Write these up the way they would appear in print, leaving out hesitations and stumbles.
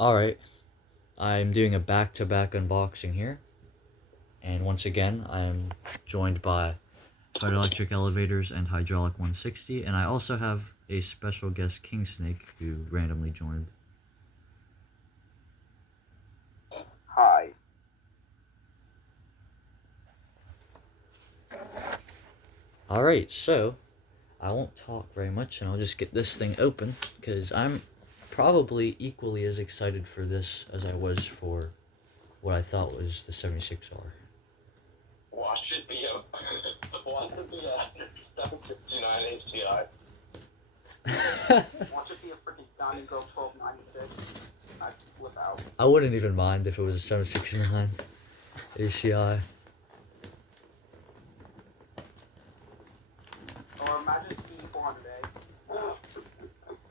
Alright, I'm doing a back-to-back unboxing here. And once again, I'm joined by Toyota Electric Elevators and Hydraulic 160. And I also have a special guest, King Snake, who randomly joined. Hi. Alright, so I won't talk very much and I'll just get this thing open because I'm probably equally as excited for this as I was for what I thought was the 76R. Watch it be a 769 HTI. Watch it be a freaking Diamond Girl 1296. I'd flip out. I wouldn't even mind if it was a 769 ACI. Or imagine CD400A.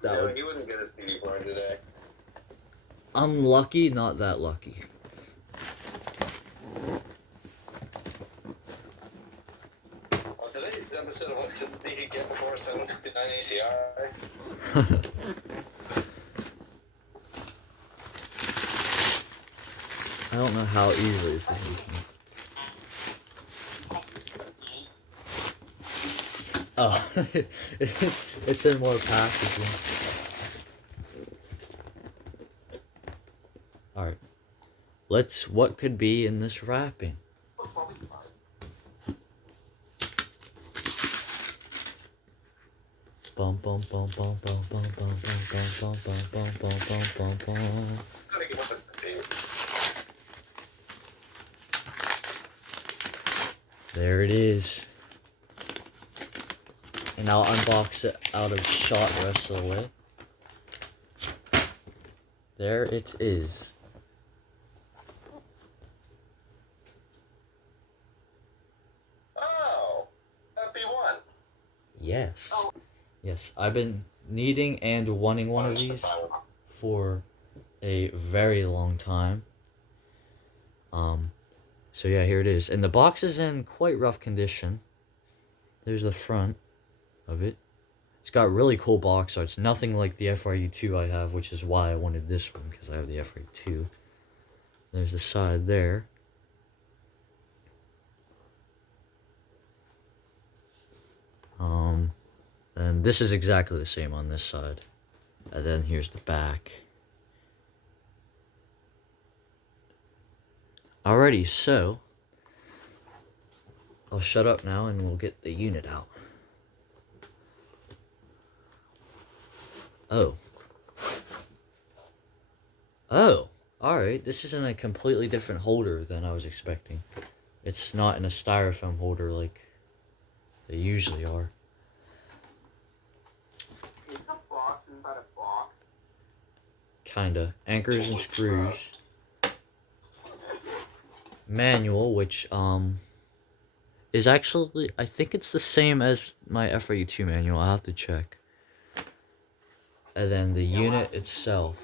That would... he wouldn't get a CD400A. I'm lucky, not that lucky. On today's episode of What Should He Get Before 769 ACI? I don't know how easily this is leaking. Oh, it's in more packaging. Alright. What could be in this wrapping? Bum bum bum bum bum bum bum bum bum bum bum bum bum bum bum. There it is. And I'll unbox it out of shot the rest of the way. There it is. Oh, FB-1. Yes. Yes, I've been needing and wanting one of these for a very long time. So yeah, here it is. And the box is in quite rough condition. There's the front of it. It's got really cool box art. It's nothing like the FRU2 I have, which is why I wanted this one, because I have the FRU2. There's the side there. And this is exactly the same on this side. And then here's the back. Alrighty, so I'll shut up now and we'll get the unit out. Oh. Oh, alright. This is in a completely different holder than I was expecting. It's not in a styrofoam holder like they usually are. Is the box inside a box? Kinda. Anchors and screws. Manual, which, is actually, I think it's the same as my FRU2 manual. I'll have to check. And then the unit itself.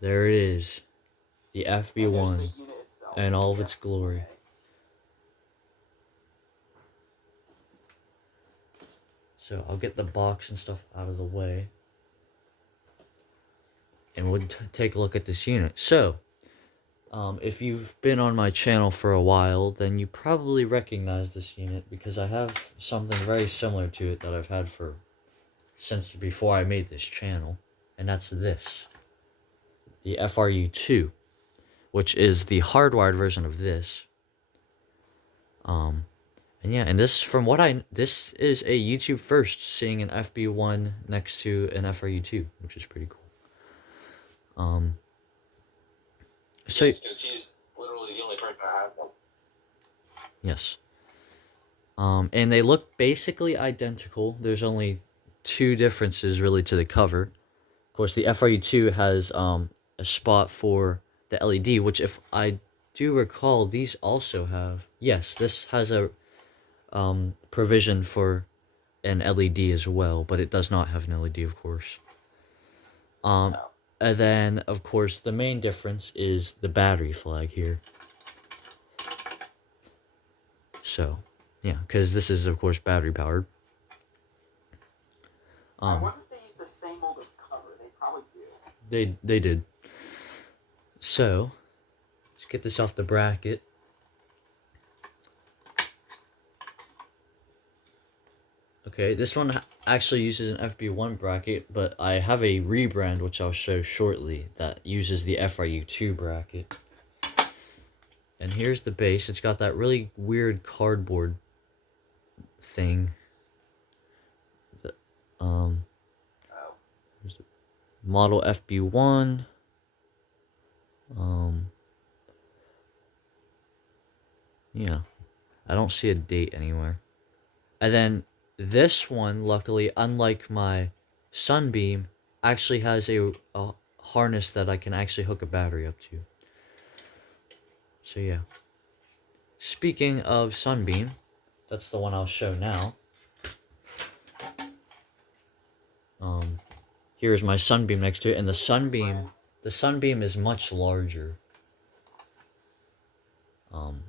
There it is. The FB-1 and all of its glory. So I'll get the box and stuff out of the way. And we'll take a look at this unit. So, if you've been on my channel for a while, then you probably recognize this unit because I have something very similar to it that I've had since before I made this channel, and that's this. The FRU2, which is the hardwired version of this. And yeah, and this is a YouTube first, seeing an FB1 next to an FRU2, which is pretty cool. So Because he's literally the only person that has one. yes. And they look basically identical. There's only two differences really to the cover. Of course, the FRU2 has a spot for the LED, which if I do recall, these also have. Yes, this has a provision for an LED as well, but it does not have an LED, of course. No. And then, of course, the main difference is the battery flag here. So, yeah, because this is, of course, battery powered. I wonder if they use the same mold of cover they did. So, let's get this off the bracket. Okay, this one actually uses an FB1 bracket, but I have a rebrand, which I'll show shortly, that uses the FRU2 bracket. And here's the base. It's got that really weird cardboard thing. The, model FB1. Yeah, I don't see a date anywhere. And then this one, luckily, unlike my Sunbeam, actually has a harness that I can actually hook a battery up to. So yeah. Speaking of Sunbeam, that's the one I'll show now. Here's my Sunbeam next to it, and the Sunbeam is much larger.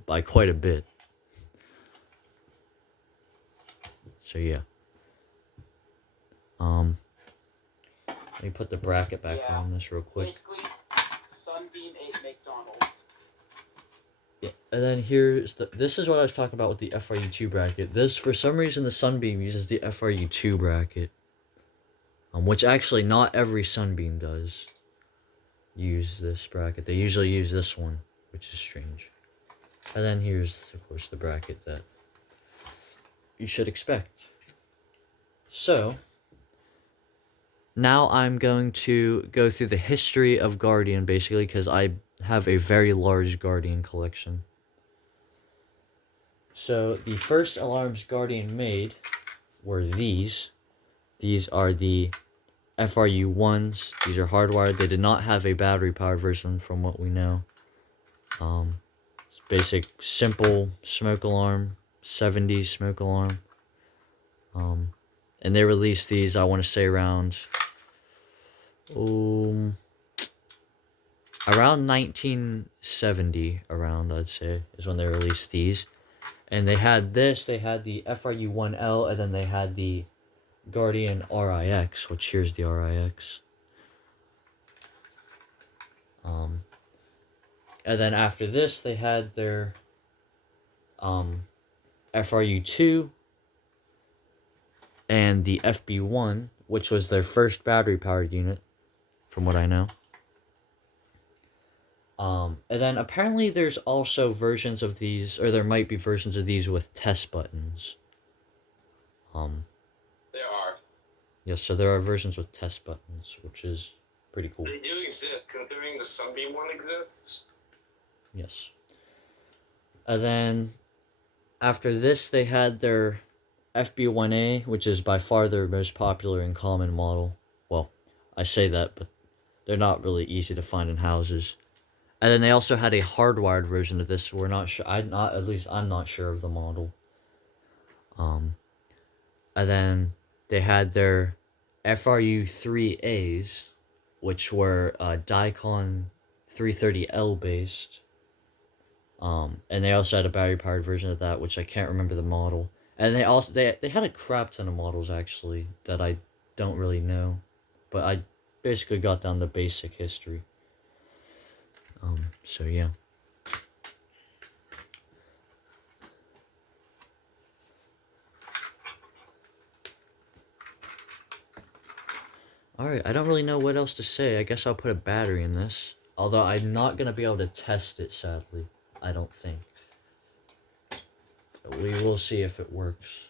By quite a bit. So yeah. Let me put the bracket back on this real quick. Basically, Sunbeam ate McDonald's. Yeah, and then this is what I was talking about with the FRU2 bracket. This, for some reason, the Sunbeam uses the FRU2 bracket. Which actually not every Sunbeam does use this bracket. They usually use this one, which is strange. And then here's, of course, the bracket that you should expect. So, now I'm going to go through the history of Guardian, basically, because I have a very large Guardian collection. So, the first alarms Guardian made were these. These are the FRU1s. These are hardwired. They did not have a battery-powered version from what we know. It's basic, simple smoke alarm, 70s smoke alarm. And they released these, I want to say, around 1970, I'd say, is when they released these. And they had this, they had the FRU1L, and then they had the Guardian RIX, which here's the RIX. And then after this, they had their FRU2 and the FB1, which was their first battery-powered unit, from what I know. And then apparently there's also versions of these, or there might be versions of these with test buttons. There are. Yes, so there are versions with test buttons, which is pretty cool. They do exist, considering the Sunbeam one exists. Yes. And then after this, they had their FB1A, which is by far their most popular and common model. Well, I say that, but they're not really easy to find in houses. And then they also had a hardwired version of this. We're not sure. I'm not sure of the model. And then they had their FRU3As, which were Dicon 330L based. And they also had a battery powered version of that, which I can't remember the model. And they had a crap ton of models actually that I don't really know, but I basically got down the basic history. So yeah. Alright, I don't really know what else to say. I guess I'll put a battery in this. Although I'm not going to be able to test it, sadly. I don't think. So we will see if it works.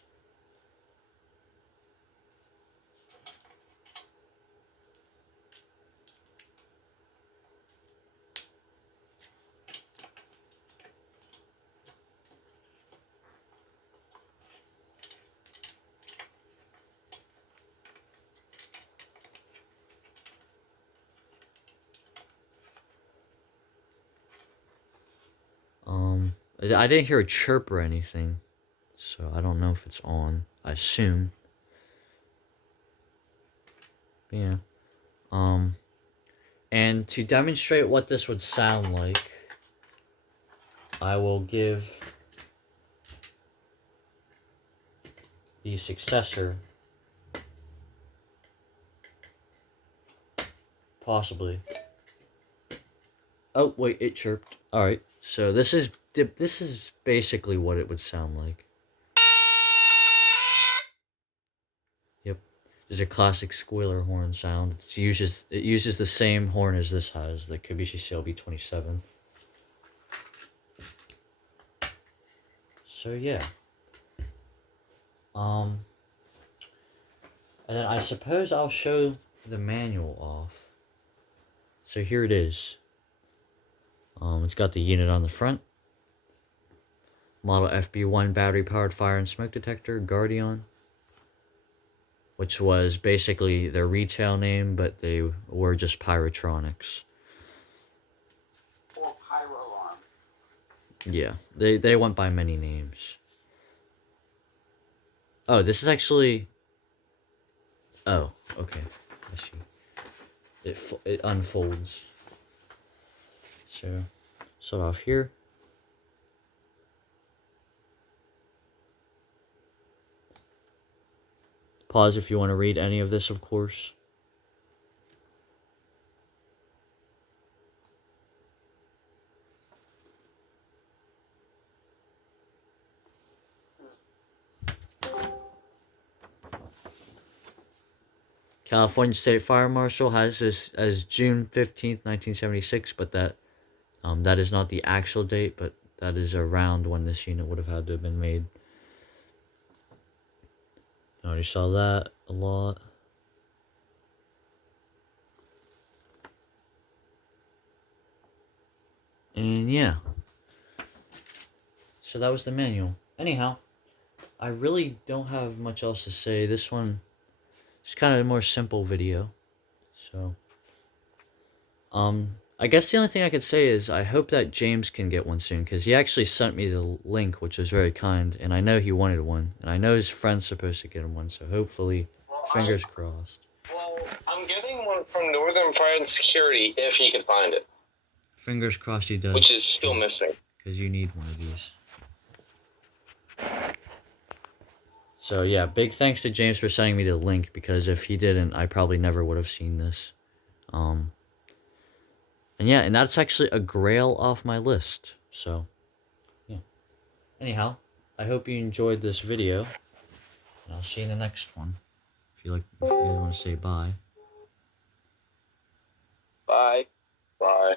I didn't hear a chirp or anything, so I don't know if it's on. I assume. But yeah. And to demonstrate what this would sound like, I will give the successor Possibly. Oh, wait, it chirped. Alright, so this is basically what it would sound like. Yep. There's a classic squealer horn sound. It uses the same horn as this has, the Kobishi CLB-27. So yeah. And then I suppose I'll show the manual off. So here it is. It's got the unit on the front. Model FB-1 battery-powered fire and smoke detector, Guardion. Which was basically their retail name, but they were just Pyrotronics. Or pyro alarm. Yeah, they went by many names. Oh, this is actually... Oh, okay. I see. It unfolds. So, start off here. Pause if you want to read any of this, of course. California State Fire Marshal has this as June 15th, 1976, but that is not the actual date, but that is around when this unit would have had to have been made. I already saw that a lot. And yeah. So that was the manual. Anyhow, I really don't have much else to say. This one is kind of a more simple video. So, I guess the only thing I could say is I hope that James can get one soon, because he actually sent me the link, which was very kind, and I know he wanted one, and I know his friend's supposed to get him one, so hopefully, fingers crossed. Well, I'm getting one from Northern Fire and Security if he can find it. Fingers crossed he does. Which is still missing. Because you need one of these. So yeah, big thanks to James for sending me the link, because if he didn't, I probably never would have seen this. And yeah, and that's actually a grail off my list. So, yeah. Anyhow, I hope you enjoyed this video. And I'll see you in the next one. If you guys want to say bye. Bye. Bye.